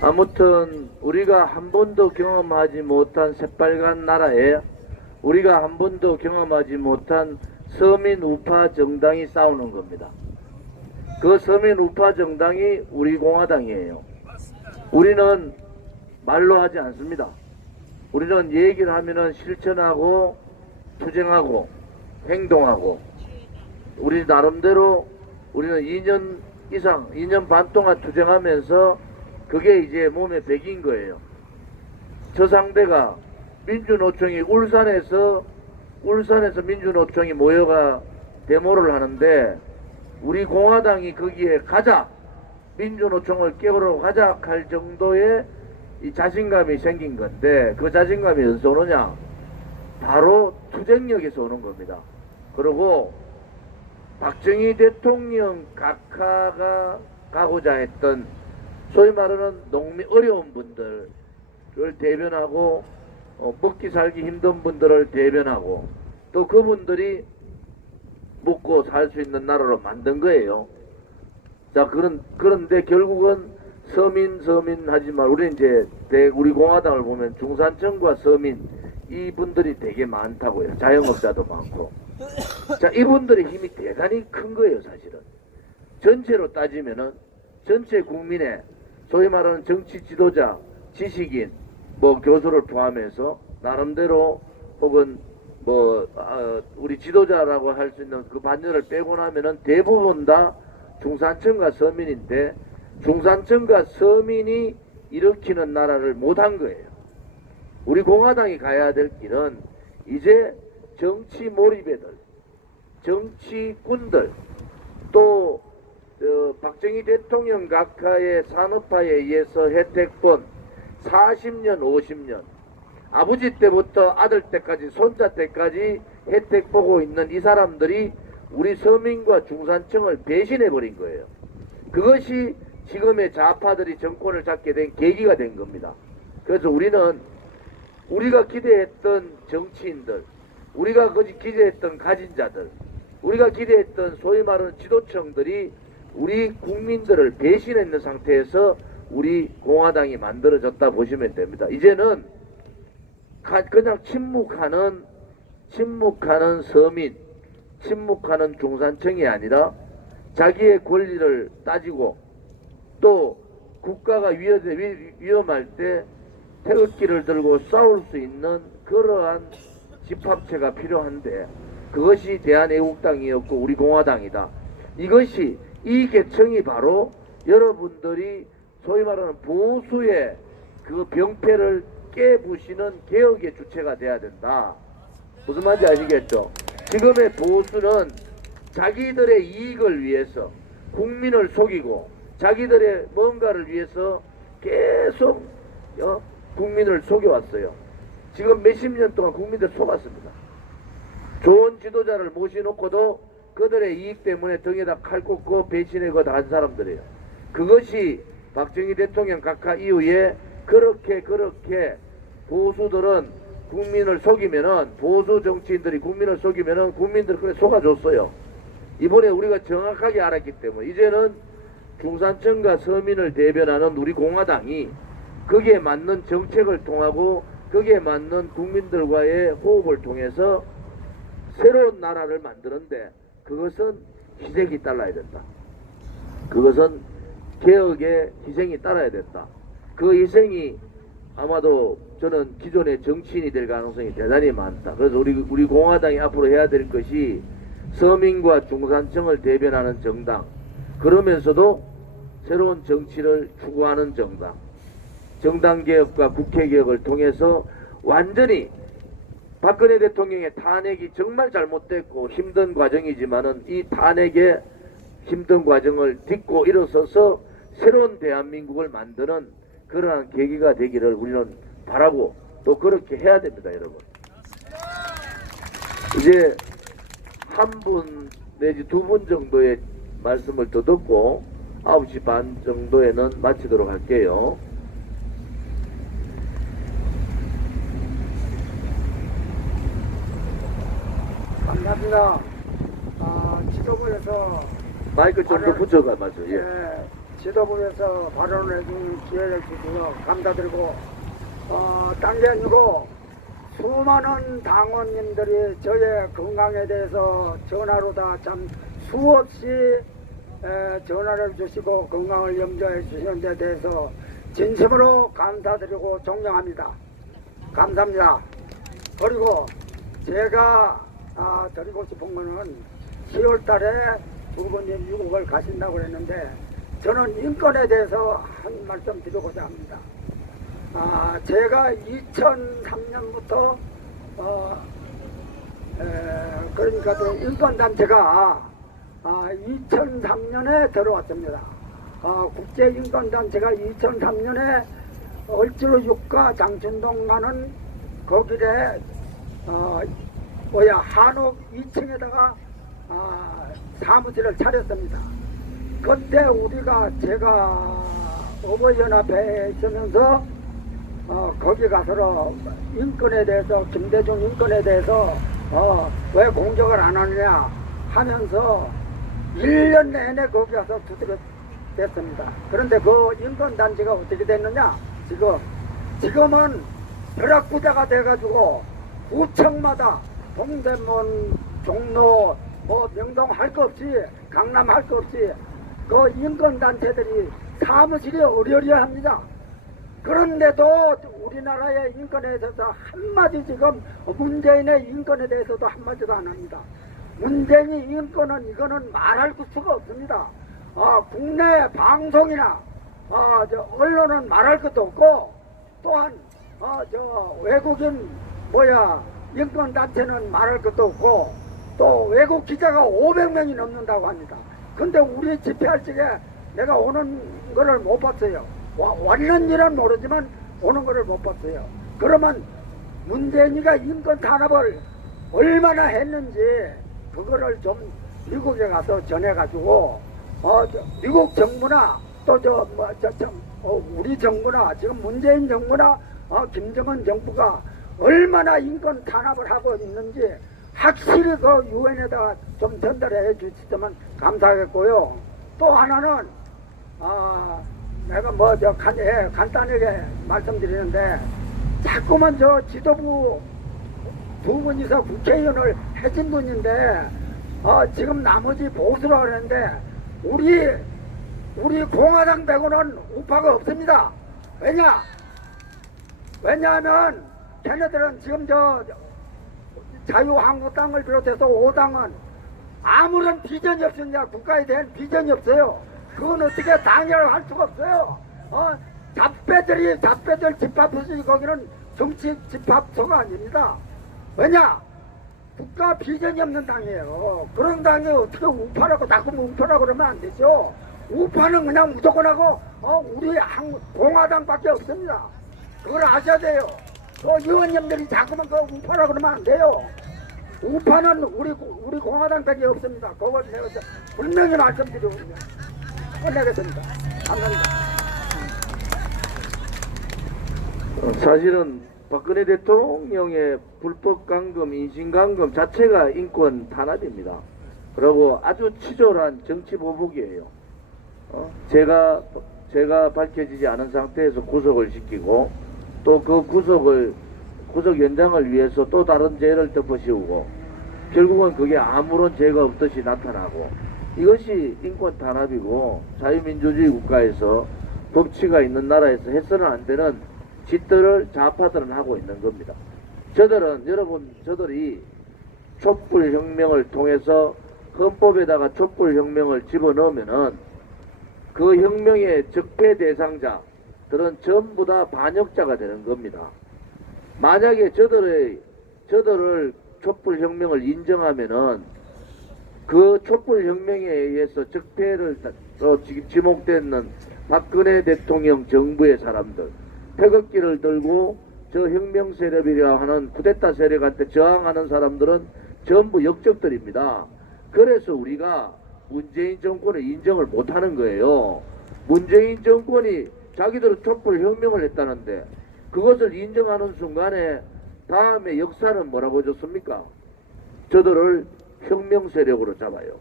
아무튼 우리가 한 번도 경험하지 못한 새빨간 나라에 우리가 한 번도 경험하지 못한 서민 우파 정당이 싸우는 겁니다. 그 서민 우파 정당이 우리 공화당이에요. 우리는 말로 하지 않습니다. 우리는 얘기를 하면은 실천하고 투쟁하고 행동하고, 우리 나름대로 우리는 2년 이상, 2년 반 동안 투쟁하면서 그게 이제 몸에 배긴 거예요. 저 상대가 민주노총이 울산에서 민주노총이 모여가 데모를 하는데 우리 공화당이 거기에 가자, 민주노총을 깨우러 가자 할 정도의 이 자신감이 생긴 건데, 그 자신감이 어디서 오느냐? 바로 투쟁력에서 오는 겁니다. 그리고 박정희 대통령 각하가 가고자 했던 소위 말하는 어려운 분들을 대변하고, 먹기 살기 힘든 분들을 대변하고, 또 그분들이 먹고 살 수 있는 나라로 만든 거예요. 자, 그런데 결국은 서민 하지만 우리 이제 우리 공화당을 보면 중산층과 서민 이분들이 되게 많다고요. 자영업자도 많고. 자, 이분들의 힘이 대단히 큰 거예요, 사실은. 전체로 따지면은 전체 국민의 소위 말하는 정치 지도자, 지식인, 뭐 교수를 포함해서 나름대로 혹은 우리 지도자라고 할 수 있는 그 반열을 빼고 나면은 대부분 다 중산층과 서민인데, 중산층과 서민이 일으키는 나라를 못한 거예요. 우리 공화당이 가야 될 길은 이제 정치 몰입애들, 정치꾼들, 또 박정희 대통령 각하의 산업화에 의해서 혜택 본 40년, 50년, 아버지 때부터 아들 때까지, 손자 때까지 혜택 보고 있는 이 사람들이 우리 서민과 중산층을 배신해버린 거예요. 그것이 지금의 좌파들이 정권을 잡게 된 계기가 된 겁니다. 그래서 우리는 우리가 기대했던 정치인들, 우리가 기대했던 가진자들, 우리가 기대했던 소위 말하는 지도층들이 우리 국민들을 배신했는 상태에서 우리 공화당이 만들어졌다 보시면 됩니다. 이제는 그냥 침묵하는 서민, 침묵하는 중산층이 아니라 자기의 권리를 따지고, 또 국가가 위험할 때 태극기를 들고 싸울 수 있는 그러한 집합체가 필요한데, 그것이 대한애국당이었고 우리 공화당이다. 이 계층이 바로 여러분들이 소위 말하는 보수의 그 병폐를 깨부시는 개혁의 주체가 돼야 된다. 무슨 말인지 아시겠죠? 지금의 보수는 자기들의 이익을 위해서 국민을 속이고, 자기들의 뭔가를 위해서 계속 국민을 속여왔어요. 지금 몇십 년 동안 국민들 속았습니다. 좋은 지도자를 모셔놓고도 그들의 이익 때문에 등에다 칼 꽂고 배신하고 다 한 사람들이에요. 그것이 박정희 대통령 각하 이후에 그렇게 보수들은 국민을 속이면은, 보수 정치인들이 국민을 속이면은 국민들 그래 속아줬어요. 이번에 우리가 정확하게 알았기 때문에 이제는 중산층과 서민을 대변하는 우리 공화당이 거기에 맞는 정책을 통하고 거기에 맞는 국민들과의 호흡을 통해서 새로운 나라를 만드는데, 그것은 희생이 따라야 된다. 그것은 개혁의 희생이 따라야 된다. 그 희생이 아마도 저는 기존의 정치인이 될 가능성이 대단히 많다. 그래서 우리 공화당이 앞으로 해야 될 것이 서민과 중산층을 대변하는 정당, 그러면서도 새로운 정치를 추구하는 정당개혁과 국회개혁을 통해서 완전히 박근혜 대통령의 탄핵이 정말 잘못됐고 힘든 과정이지만은 이 탄핵의 힘든 과정을 딛고 일어서서 새로운 대한민국을 만드는 그러한 계기가 되기를 우리는 바라고, 또 그렇게 해야 됩니다, 여러분. 이제 한 분 내지 두 분 정도의 말씀을 더 듣고 9시 반 정도에는 마치도록 할게요. 감사합니다. 지도부에서 마이크 좀 더 붙여가 맞죠? 예. 지도부에서 발언을 해준 기회를 주셔서 감사드리고 딴 게 아니고 수많은 당원님들이 저의 건강에 대해서 전화로 다 참 수없이 전화를 주시고 건강을 염려해 주시는 데 대해서 진심으로 감사드리고 존경합니다. 감사합니다. 그리고 제가 드리고 싶은 거는 10월 달에 두 분이 미국을 가신다고 했는데 저는 인권에 대해서 한 말씀 드리고자 합니다. 제가 2003년부터 그러니까 인권단체가 2003년에 들어왔습니다. 국제인권단체가 2003년에 얼지로 육가 장춘동 가는 거길에 한옥 2층에다가 사무실을 차렸습니다. 그때 제가 어버이연합회에 있으면서 거기 가서 인권에 대해서 김대중 인권에 대해서 왜 공격을 안 하느냐 하면서 1년 내내 거기 가서 두드렸습니다. 그런데 그 인권단체가 어떻게 됐느냐, 지금은 벼락부대가 돼가지고 구청마다 동대문, 종로, 명동 할 거 없이, 강남 할 거 없이 그 인권단체들이 사무실이 어려워합니다. 그런데도 우리나라의 인권에 대해서 한마디 지금 문재인의 인권에 대해서도 한마디도 안 합니다. 문재인의 인권은 이거는 말할 수가 없습니다. 국내 방송이나 언론은 말할 것도 없고 또한 외국인 인권단체는 말할 것도 없고 또 외국 기자가 500명이 넘는다고 합니다. 근데 우리 집회할 적에 내가 오는 거를 못 봤어요. 왔는지는 모르지만 오는 거를 못 봤어요. 그러면 문재인이가 인권 탄압을 얼마나 했는지 그거를 좀 미국에 가서 전해가지고 미국 정부나 또 우리 정부나 지금 문재인 정부나 김정은 정부가 얼마나 인권 탄압을 하고 있는지 확실히 그 유엔에다가 좀 전달해 주시면 감사하겠고요. 또 하나는 내가 간단하게 말씀드리는데 자꾸만 지도부 두 분이서 국회의원을 해준 분인데 지금 나머지 보수라고 그러는데 우리 공화당 빼고는 우파가 없습니다. 왜냐하면 걔네들은 지금 자유한국당을 비롯해서 5당은 아무런 비전이 없습니다. 국가에 대한 비전이 없어요. 그건 어떻게 당연을 할 수가 없어요. 잡배들 집합소지 거기는 정치 집합소가 아닙니다. 왜냐? 국가 비전이 없는 당이에요. 그런 당이 어떻게 우파라고 자꾸 우파라고 그러면 안 되죠. 우파는 그냥 무조건 하고 우리 공화당밖에 없습니다. 그걸 아셔야 돼요. 그 의원님들이 자꾸만 우파라고 그러면 안 돼요. 우파는 우리 공화당밖에 없습니다. 그걸 내가 분명히 말씀드리고 끝내겠습니다. 감사합니다. 사실은 박근혜 대통령의 불법 감금, 인신 감금 자체가 인권 탄압입니다. 그리고 아주 치졸한 정치 보복이에요. 제가 밝혀지지 않은 상태에서 구속을 시키고 또 그 구속 연장을 위해서 또 다른 죄를 덮어씌우고 결국은 그게 아무런 죄가 없듯이 나타나고 이것이 인권 탄압이고 자유민주주의 국가에서 법치가 있는 나라에서 해서는 안 되는 짓들을 좌파들은 하고 있는 겁니다. 저들이 촛불혁명을 통해서 헌법에다가 촛불혁명을 집어넣으면은 그 혁명의 적폐 대상자들은 전부 다 반역자가 되는 겁니다. 만약에 저들을 촛불혁명을 인정하면은 그 촛불혁명에 의해서 적폐를 지목되는 박근혜 대통령 정부의 사람들, 태극기를 들고 저 혁명 세력이라 하는 쿠데타 세력한테 저항하는 사람들은 전부 역적들입니다. 그래서 우리가 문재인 정권을 인정을 못하는 거예요. 문재인 정권이 자기들은 촛불혁명을 했다는데 그것을 인정하는 순간에 다음에 역사는 뭐라고 해줬습니까? 저들을 혁명 세력으로 잡아요.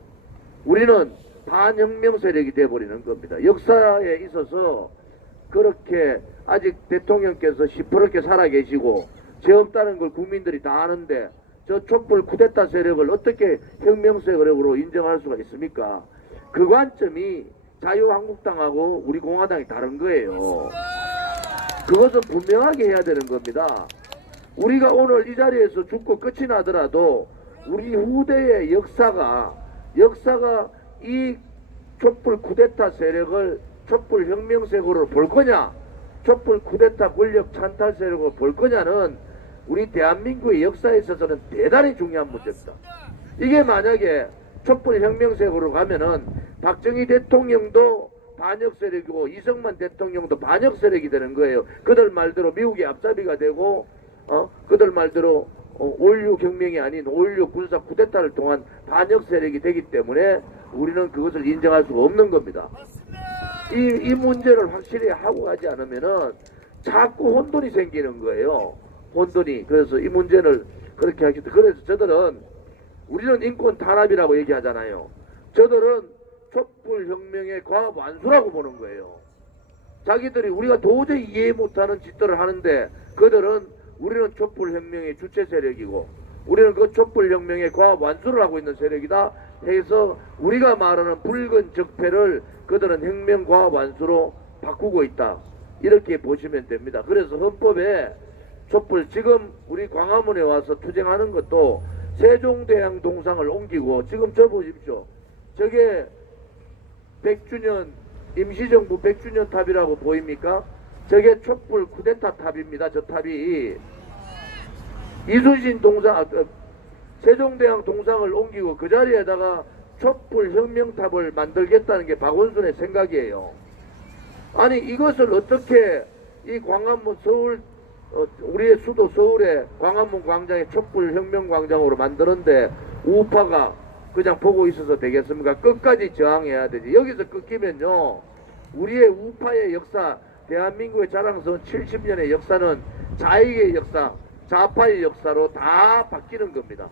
우리는 반혁명 세력이 돼버리는 겁니다. 역사에 있어서 그렇게 아직 대통령께서 시퍼렇게 살아계시고 죄 없다는 걸 국민들이 다 아는데 저 촛불 쿠데타 세력을 어떻게 혁명 세력으로 인정할 수가 있습니까? 그 관점이 자유한국당하고 우리 공화당이 다른 거예요. 그것은 분명하게 해야 되는 겁니다. 우리가 오늘 이 자리에서 죽고 끝이 나더라도 우리 후대의 역사가 이 촛불 쿠데타 세력을 촛불 혁명 세력으로 볼 거냐, 촛불 쿠데타 권력 찬탈 세력으로 볼 거냐는 우리 대한민국의 역사에 있어서는 대단히 중요한 문제입니다. 이게 만약에 촛불 혁명 세력으로 가면은 박정희 대통령도 반역 세력이고 이승만 대통령도 반역 세력이 되는 거예요. 그들 말대로 미국의 앞잡이가 되고 그들 말대로 5.16 혁명이 아닌 5.16 군사 쿠데타를 통한 반역 세력이 되기 때문에 우리는 그것을 인정할 수가 없는 겁니다. 이 문제를 확실히 하고 가지 않으면은 자꾸 혼돈이 생기는 거예요. 혼돈이. 그래서 이 문제를 그렇게 하겠다. 그래서 저들은 우리는 인권 탄압이라고 얘기하잖아요. 저들은 촛불 혁명의 과업 완수라고 보는 거예요. 자기들이 우리가 도저히 이해 못하는 짓들을 하는데 그들은 우리는 촛불 혁명의 주체 세력이고 우리는 그 촛불 혁명의 과업 완수를 하고 있는 세력이다 해서 우리가 말하는 붉은 적폐를 그들은 혁명 과업 완수로 바꾸고 있다. 이렇게 보시면 됩니다. 그래서 헌법에 촛불 지금 우리 광화문에 와서 투쟁하는 것도 세종대왕 동상을 옮기고 지금 저 보십시오. 저게 100주년 임시정부 100주년 탑이라고 보입니까? 저게 촛불 쿠데타 탑입니다. 저 탑이 이순신 동상 세종대왕 동상을 옮기고 그 자리에다가 촛불 혁명탑을 만들겠다는 게 박원순의 생각이에요. 아니 이것을 어떻게 이 광화문 서울 우리의 수도 서울의 광화문 광장에 촛불 혁명 광장으로 만드는데 우파가 그냥 보고 있어서 되겠습니까? 끝까지 저항해야 되지. 여기서 끊기면요 우리의 우파의 역사 대한민국의 자랑스러운 70년의 역사는 좌익의 역사 좌파의 역사로 다 바뀌는 겁니다.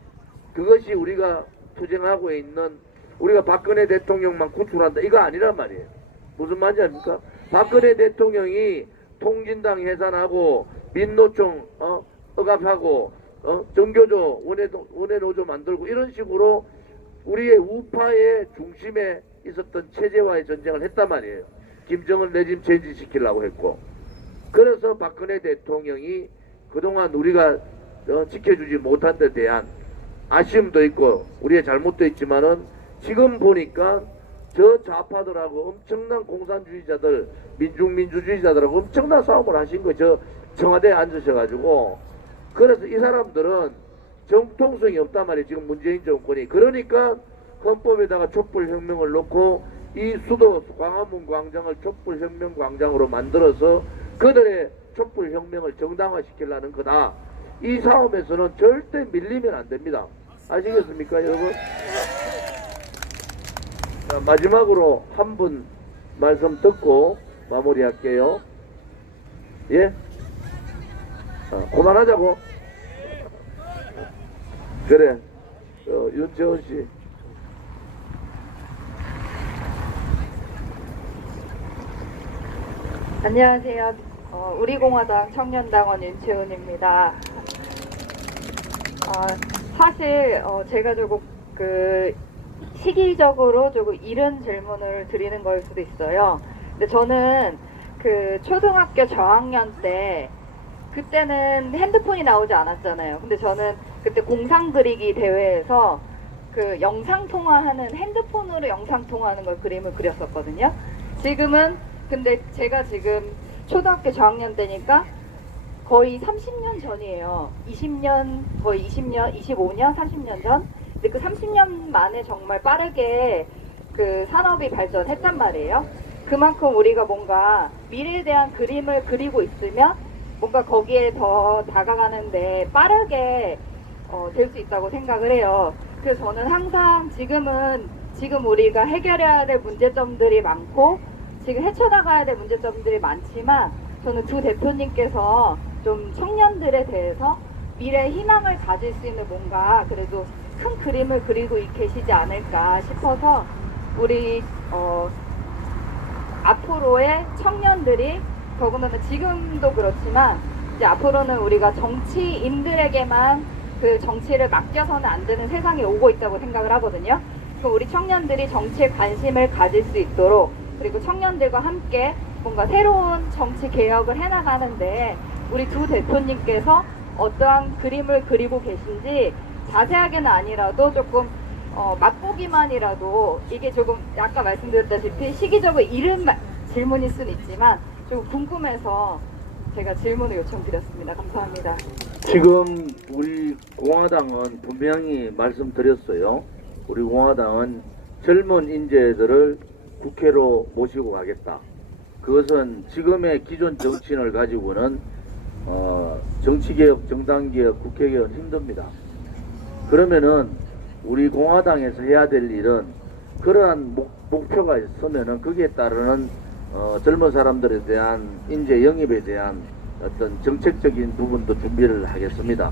그것이 우리가 투쟁하고 있는 우리가 박근혜 대통령만 구출한다 이거 아니란 말이에요. 무슨 말인지 압니까? 박근혜 대통령이 통진당 해산하고 민노총 억압하고 정교조 원외노조 만들고 이런 식으로 우리의 우파의 중심에 있었던 체제와의 전쟁을 했단 말이에요. 김정은 레짐 체인지 시키려고 했고 그래서 박근혜 대통령이 그동안 우리가 지켜주지 못한 데 대한 아쉬움도 있고 우리의 잘못도 있지만은 지금 보니까 저 좌파들하고 엄청난 공산주의자들 민중민주주의자들하고 엄청난 싸움을 하신 거죠. 저 청와대에 앉으셔가지고 그래서 이 사람들은 정통성이 없단 말이에요. 지금 문재인 정권이. 그러니까 헌법에다가 촛불혁명을 놓고 이 수도 광화문 광장을 촛불혁명 광장으로 만들어서 그들의 촛불혁명을 정당화시키려는 거다. 이 싸움에서는 절대 밀리면 안 됩니다. 아시겠습니까 여러분? 자, 마지막으로 한 분 말씀 듣고 마무리할게요. 예? 그만하자고. 그래. 윤채원 씨. 안녕하세요. 우리공화당 청년당원 윤채은입니다. 사실 제가 조금 시기적으로 조금 이른 질문을 드리는 걸 수도 있어요. 근데 저는 초등학교 저학년 때 그때는 핸드폰이 나오지 않았잖아요. 근데 저는 그때 공상 그리기 대회에서 영상 통화하는 핸드폰으로 영상 통화하는 걸 그림을 그렸었거든요. 지금은 근데 제가 지금 초등학교 저학년 때니까 거의 30년 전이에요. 20년, 거의 20년, 25년, 30년 전. 근데 그 30년 만에 정말 빠르게 산업이 발전했단 말이에요. 그만큼 우리가 뭔가 미래에 대한 그림을 그리고 있으면 뭔가 거기에 더 다가가는데 빠르게 될 수 있다고 생각을 해요. 그래서 저는 항상 지금 우리가 해결해야 될 문제점들이 많고 지금 헤쳐나가야 될 문제점들이 많지만 저는 두 대표님께서 좀 청년들에 대해서 미래의 희망을 가질 수 있는 뭔가 그래도 큰 그림을 그리고 계시지 않을까 싶어서 우리 앞으로의 청년들이 더군다나 지금도 그렇지만 이제 앞으로는 우리가 정치인들에게만 그 정치를 맡겨서는 안 되는 세상이 오고 있다고 생각을 하거든요. 그럼 우리 청년들이 정치에 관심을 가질 수 있도록 그리고 청년들과 함께 뭔가 새로운 정치 개혁을 해나가는데 우리 두 대표님께서 어떠한 그림을 그리고 계신지 자세하게는 아니라도 조금 맛보기만이라도 이게 조금 아까 말씀드렸다시피 시기적으로 이른 질문일 수는 있지만 좀 궁금해서 제가 질문을 요청드렸습니다. 감사합니다. 지금 우리 공화당은 분명히 말씀드렸어요. 우리 공화당은 젊은 인재들을 국회로 모시고 가겠다. 그것은 지금의 기존 정치인을 가지고는 정치개혁, 정당개혁, 국회개혁은 힘듭니다. 그러면은 우리 공화당에서 해야 될 일은 그러한 목표가 있으면은 거기에 따르는 젊은 사람들에 대한 인재 영입에 대한 어떤 정책적인 부분도 준비를 하겠습니다.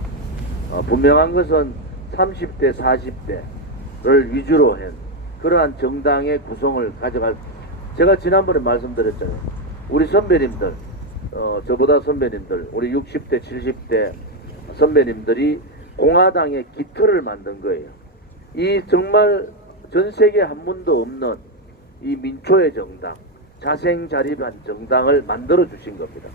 분명한 것은 30대, 40대를 위주로 한 그러한 정당의 구성을 가져갈. 제가 지난번에 말씀드렸잖아요. 우리 선배님들, 저보다 선배님들, 우리 60대, 70대 선배님들이 공화당의 기틀을 만든 거예요. 이 정말 전 세계 한 분도 없는 이 민초의 정당, 자생자립한 정당을 만들어 주신 겁니다.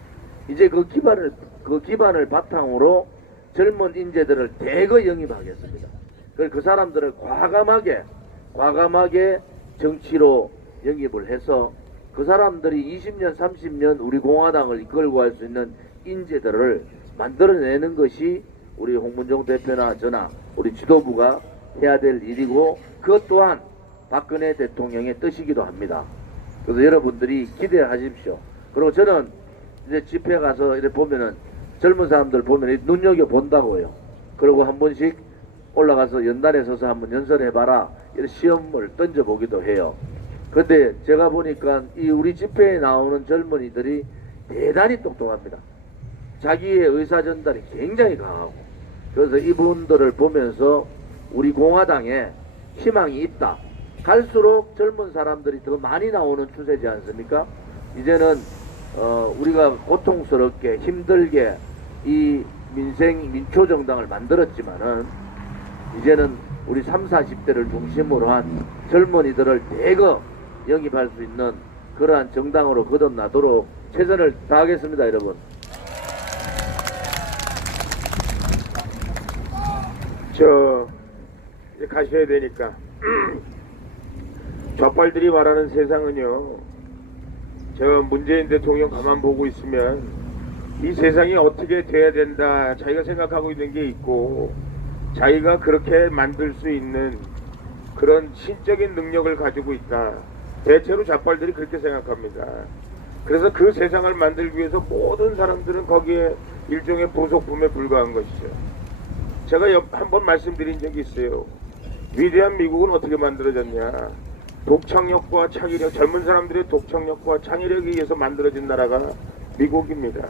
이제 그 기반을 바탕으로 젊은 인재들을 대거 영입하겠습니다. 그 사람들을 과감하게 정치로 영입을 해서 그 사람들이 20년, 30년 우리 공화당을 이끌고 갈 수 있는 인재들을 만들어내는 것이 우리 홍문종 대표나 저나 우리 지도부가 해야 될 일이고 그것 또한 박근혜 대통령의 뜻이기도 합니다. 그래서 여러분들이 기대하십시오. 그리고 저는 이제 집회 가서 이렇게 보면은 젊은 사람들 보면 눈여겨 본다고요. 그리고 한 번씩 올라가서 연단에 서서 한번 연설해봐라 이런 시험을 던져보기도 해요. 근데 제가 보니까 이 우리 집회에 나오는 젊은이들이 대단히 똑똑합니다. 자기의 의사 전달이 굉장히 강하고 그래서 이분들을 보면서 우리 공화당에 희망이 있다. 갈수록 젊은 사람들이 더 많이 나오는 추세지 않습니까? 이제는 우리가 고통스럽게 힘들게 이 민초정당을 만들었지만은 이제는 우리 30, 40대를 중심으로 한 젊은이들을 대거 영입할 수 있는 그러한 정당으로 거듭나도록 최선을 다하겠습니다, 여러분. 이제 가셔야 되니까 좌빨들이 말하는 세상은요, 저 문재인 대통령 가만 보고 있으면 이 세상이 어떻게 돼야 된다 자기가 생각하고 있는 게 있고 자기가 그렇게 만들 수 있는 그런 신적인 능력을 가지고 있다. 대체로 좌빨들이 그렇게 생각합니다. 그래서 그 세상을 만들기 위해서 모든 사람들은 거기에 일종의 부속품에 불과한 것이죠. 제가 한번 말씀드린 적이 있어요. 위대한 미국은 어떻게 만들어졌냐. 독창력과 창의력, 젊은 사람들의 독창력과 창의력에 의해서 만들어진 나라가 미국입니다.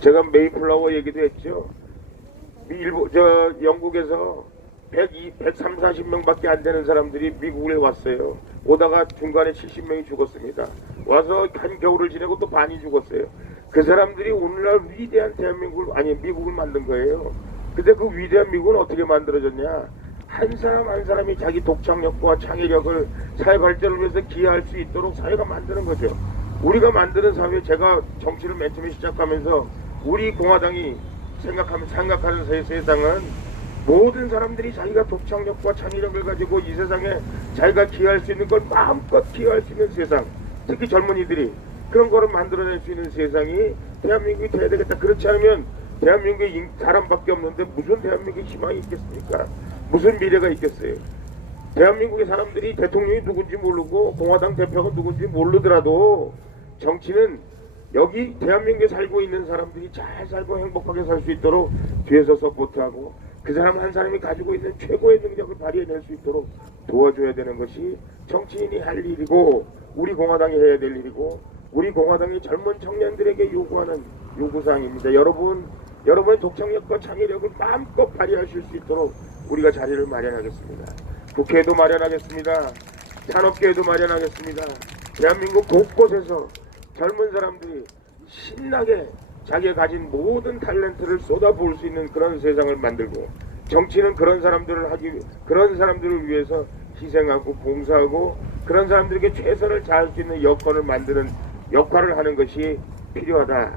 제가 메이플라워 얘기도 했죠. 영국에서 130명밖에 안 되는 사람들이 미국에 왔어요. 오다가 중간에 70명이 죽었습니다. 와서 한 겨울을 지내고 또 반이 죽었어요. 그 사람들이 오늘날 위대한 미국을 만든 거예요. 근데 그 위대한 미국은 어떻게 만들어졌냐? 한 사람 한 사람이 자기 독창력과 창의력을 사회 발전을 위해서 기여할 수 있도록 사회가 만드는 거죠. 우리가 만드는 사회, 제가 정치를 맨 처음에 시작하면서 우리 공화당이 생각하는 세상은 모든 사람들이 자기가 독창력과 창의력을 가지고 이 세상에 자기가 기여할 수 있는 걸 마음껏 기여할 수 있는 세상, 특히 젊은이들이 그런 거를 만들어낼 수 있는 세상이 대한민국이 돼야 되겠다. 그렇지 않으면 대한민국에 사람밖에 없는데 무슨 대한민국에 희망이 있겠습니까? 무슨 미래가 있겠어요? 대한민국의 사람들이 대통령이 누군지 모르고 공화당 대표가 누군지 모르더라도 정치는 여기 대한민국에 살고 있는 사람들이 잘 살고 행복하게 살 수 있도록 뒤에서 서포트하고 그 사람 한 사람이 가지고 있는 최고의 능력을 발휘해낼 수 있도록 도와줘야 되는 것이 정치인이 할 일이고 우리 공화당이 해야 될 일이고 우리 공화당이 젊은 청년들에게 요구하는 요구사항입니다. 여러분의 독창력과 창의력을 마음껏 발휘하실 수 있도록 우리가 자리를 마련하겠습니다. 국회도 마련하겠습니다. 산업계에도 마련하겠습니다. 대한민국 곳곳에서 젊은 사람들이 신나게 자기가 가진 모든 탤런트를 쏟아부을 수 있는 그런 세상을 만들고, 정치는 그런 사람들을 위해서 희생하고 봉사하고 그런 사람들에게 최선을 다할 수 있는 여건을 만드는 역할을 하는 것이 필요하다.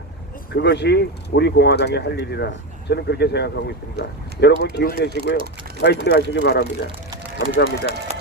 그것이 우리 공화당의 할 일이다. 저는 그렇게 생각하고 있습니다. 여러분 기운 내시고요. 파이팅 하시기 바랍니다. 감사합니다.